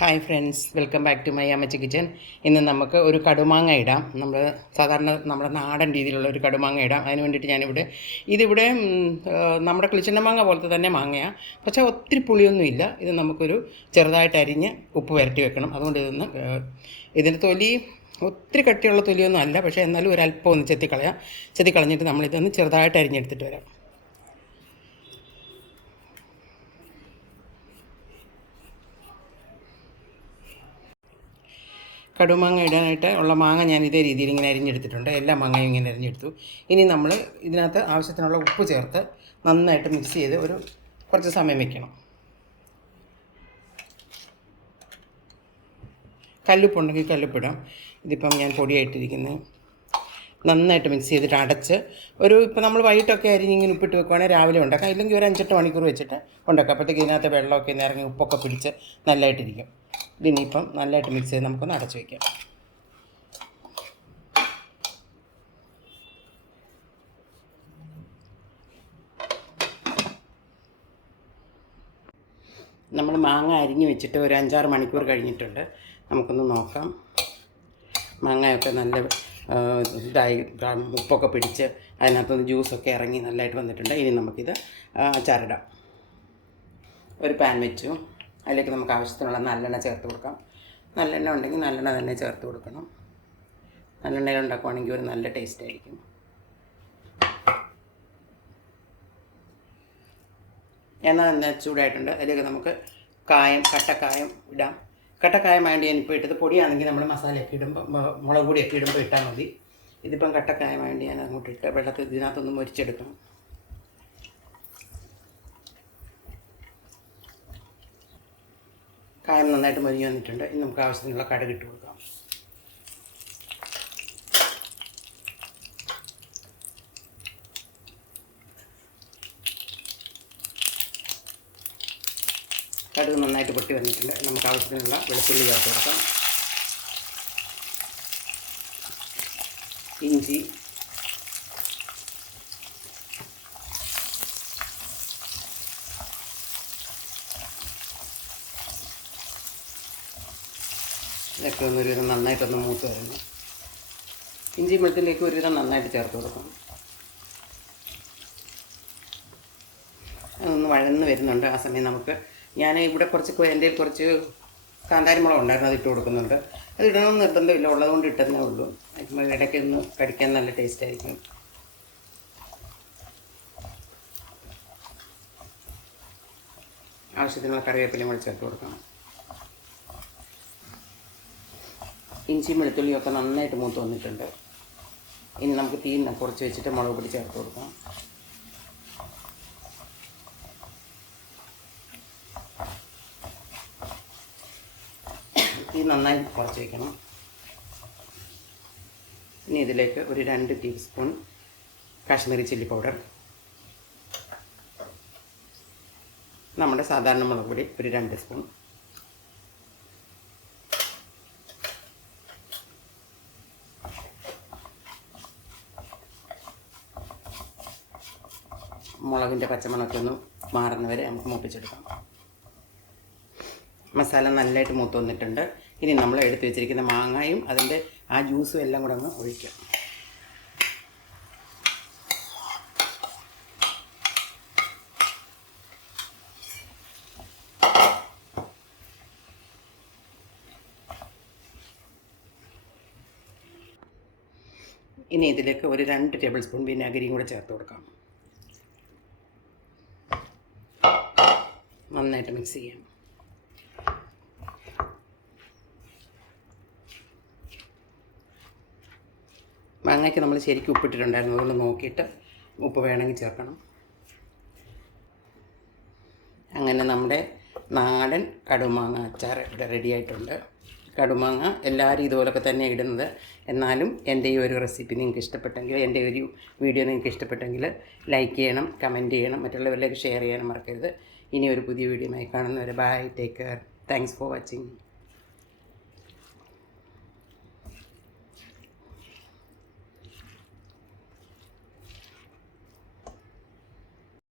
Hi friends welcome back to my അമ്മച്ച kitchen ഇന്ന് നമുക്ക് ഒരു കടുമാങ്ങ ഇടാം. നമ്മൾ സാധാരണ നമ്മുടെ നാടൻ രീതിയിലുള്ള ഒരു കടുമാങ്ങ ഇടാം. അതിന് വേണ്ടിയിട്ട് ഞാനിവിടെ ഇതിവിടെ നമ്മുടെ കിളിച്ചെണ്ണ മാങ്ങ പോലത്തെ തന്നെ മാങ്ങയാണ് പക്ഷേ ഒത്തിരി പുളിയൊന്നുമില്ല ഇത് നമുക്കൊരു ചെറുതായിട്ട് അരിഞ്ഞ് ഉപ്പ് വരട്ടി വെക്കണം. അതുകൊണ്ട് ഇതൊന്ന് ഇതിന്റെ തൊലി ഒത്തിരി കട്ടിയുള്ള തൊലിയൊന്നും അല്ല. പക്ഷേ എന്നാലും ഒരല്പം ഒന്ന് ചെത്തിക്കളയാം. ചെത്തിക്കളഞ്ഞിട്ട് നമ്മളിതൊന്ന് ചെറുതായിട്ട് അരിഞ്ഞെടുത്തിട്ട് വരാം. കടുമാങ്ങ ഇടാനായിട്ട് ഉള്ള മാങ്ങ ഞാൻ ഇതേ രീതിയിൽ ഇങ്ങനെ അരിഞ്ഞെടുത്തിട്ടുണ്ട്. എല്ലാ മാങ്ങയും ഇങ്ങനെ അരിഞ്ഞെടുത്തു. ഇനി നമ്മൾ ഇതിനകത്ത് ആവശ്യത്തിനുള്ള ഉപ്പ് ചേർത്ത് നന്നായിട്ട് മിക്സ് ചെയ്ത് ഒരു കുറച്ച് സമയം വെക്കണം. കല്ലുപ്പുണ്ടെങ്കിൽ കല്ലുപ്പിടാം. ഇതിപ്പം ഞാൻ പൊടിയായിട്ടിരിക്കുന്നത് നന്നായിട്ട് മിക്സ് ചെയ്തിട്ട് അടച്ച് ഒരു ഇപ്പം നമ്മൾ വൈകിട്ടൊക്കെ അരിഞ്ഞ് ഇങ്ങനെ ഉപ്പിട്ട് വെക്കുവാണെങ്കിൽ രാവിലെ ഉണ്ടാക്കാം. ഇല്ലെങ്കിൽ ഒരു അഞ്ചെട്ട് മണിക്കൂർ വെച്ചിട്ട് ഉണ്ടാക്കാം. അപ്പോഴത്തേക്ക് ഇതിനകത്ത് വെള്ളമൊക്കെ ഇറങ്ങി ഉപ്പൊക്കെ പിടിച്ച് നല്ലതായിട്ടിരിക്കും ഇതിനിപ്പം നല്ലതായിട്ട് മിക്സ് ചെയ്ത് നമുക്കൊന്ന് അടച്ച് വയ്ക്കാം നമ്മൾ മാങ്ങ അരിഞ്ഞ് വെച്ചിട്ട് ഒരു അഞ്ചാറ് മണിക്കൂർ കഴിഞ്ഞിട്ടുണ്ട്. നമുക്കൊന്ന് നോക്കാം. മാങ്ങയൊക്കെ നല്ല ആ, ഉപ്പൊക്കെ പിടിച്ച് അതിനകത്തുനിന്ന് ജ്യൂസൊക്കെ ഇറങ്ങി നല്ലതായിട്ട് വന്നിട്ടുണ്ട്. ഇനി നമുക്കിത് ചരടാം ഒരു പാൻ വെച്ചു. അതിലേക്ക് നമുക്ക് ആവശ്യത്തിനുള്ള നല്ലെണ്ണ ചേർത്ത് കൊടുക്കാം. നല്ലെണ്ണ ഉണ്ടെങ്കിൽ നല്ലെണ്ണ തന്നെ ചേർത്ത് കൊടുക്കണം. നല്ലെണ്ണയിൽ ഉണ്ടാക്കുവാണെങ്കിൽ ഒരു നല്ല ടേസ്റ്റ് ആയിരിക്കും. എണ്ണ നന്നായി ചൂടായിട്ടുണ്ട്. അതിലേക്ക് നമുക്ക് കായം കട്ടക്കായം ഇടാം. കട്ടക്കായം വേണ്ടി ഞാനിപ്പോൾ ഇട്ടത് പൊടിയാണെങ്കിൽ നമ്മൾ മസാലയൊക്കെ ഇടുമ്പോൾ മുളക് പൊടിയൊക്കെ ഇടുമ്പോൾ ഇട്ടാൽ മതി. ഇതിപ്പം കട്ടക്കായ വേണ്ടി ഞാൻ അങ്ങോട്ട് ഇട്ട് വെള്ളത്തിൽ ഇതിനകത്തൊന്ന് മുരിച്ചെടുക്കണം. കായം നന്നായിട്ട് മരിഞ്ഞു വന്നിട്ടുണ്ട്. ഇനി നമുക്ക് ആവശ്യത്തിനുള്ള കടുക് ഇട്ട് കൊടുക്കാം. കടുക് നന്നായിട്ട് പൊട്ടി വന്നിട്ടുണ്ട്. നമുക്ക് ആവശ്യത്തിനുള്ള വെളുത്തുള്ളി ചേർത്ത് കൊടുക്കാം. ഇഞ്ചി. ഇതൊക്കെ ഒന്ന് ഒരുവിധം നന്നായിട്ടൊന്ന് മൂത്ത് വരുന്നു ഇഞ്ചി വെളുത്തുള്ളിയൊക്കെ ഒരുവിധം നന്നായിട്ട് ചേർത്ത് കൊടുക്കാം അതൊന്ന് വഴന്ന് വരുന്നുണ്ട്. ആ സമയം നമുക്ക് ഞാൻ ഇവിടെ കുറച്ച് എന്റെ കുറച്ച് കാന്താരിമുളക് ഉണ്ടായിരുന്നു അത് ഇട്ട് കൊടുക്കുന്നുണ്ട്. അത് ഇടണമെന്ന് നിർബന്ധമില്ല ഉള്ളതുകൊണ്ട് ഇട്ടെന്നേ ഉള്ളൂ. ഇടയ്ക്ക് ഒന്ന് കടിക്കാൻ നല്ല ടേസ്റ്റ് ആയിരിക്കും. ആവശ്യത്തിനുള്ള കറിവേപ്പിലയും കൂടി ചേർത്ത് കൊടുക്കണം. ഇഞ്ചിയും വെളുത്തുള്ളിയും ഒക്കെ നന്നായിട്ട് മൂത്ത് വന്നിട്ടുണ്ട്. ഇനി നമുക്ക് തീ കുറച്ച് വെച്ചിട്ട് മുളക് പൊടി ചേർത്ത് കൊടുക്കാം തീ നന്നായി കുറച്ച് വയ്ക്കണം ഇനി ഇതിലേക്ക് ഒരു രണ്ട് ടീസ്പൂൺ കാശ്മീരി ചില്ലി പൗഡർ. നമ്മുടെ സാധാരണ മുളക് പൊടി ഒരു രണ്ട് സ്പൂൺ. മുളകിന്റെ പച്ചമണമൊക്കെ ഒന്ന് മാറുന്നവരെ നമുക്ക് മൂപ്പിച്ചെടുക്കാം. മസാല നല്ലതായിട്ട് മൂത്ത് വന്നിട്ടുണ്ട്. ഇനി നമ്മൾ എടുത്തു വെച്ചിരിക്കുന്ന മാങ്ങയും അതിന്റെ ആ ജ്യൂസും എല്ലാം കൂടെ അങ്ങ് ഒഴിക്കാം. ഇനി ഇതിലേക്ക് ഒരു രണ്ട് ടേബിൾ സ്പൂൺ വിനാഗിരിയും കൂടെ ചേർത്ത് കൊടുക്കാം. നന്നായിട്ട് മിക്സ് ചെയ്യാം. മാങ്ങയ്ക്ക് നമ്മൾ ശരിക്കും ഉപ്പിട്ടിട്ടുണ്ടായിരുന്നു. അതുകൊണ്ട് നോക്കിയിട്ട് ഉപ്പ് വേണമെങ്കിൽ ചേർക്കണം. അങ്ങനെ നമ്മുടെ നാടൻ കടുമാങ്ങ അച്ചാർ ഇവിടെ റെഡി ആയിട്ടുണ്ട്. കടുമാങ്ങ എല്ലാവരും ഇതുപോലൊക്കെ തന്നെ ഇടുന്നത്. എന്നാലും എന്റെ ഈ ഒരു റെസിപ്പി നിങ്ങൾക്ക് ഇഷ്ടപ്പെട്ടെങ്കിൽ എന്റെ ഒരു വീഡിയോ നിങ്ങൾക്ക് ഇഷ്ടപ്പെട്ടെങ്കിൽ ലൈക്ക് ചെയ്യണം കമന്റ് ചെയ്യണം മറ്റുള്ളവരിലേക്ക് ഷെയർ ചെയ്യാനും മറക്കരുത്. ഇനി ഒരു പുതിയ വീഡിയോ ആയി കാണുന്നവരെ bye take care thanks for watching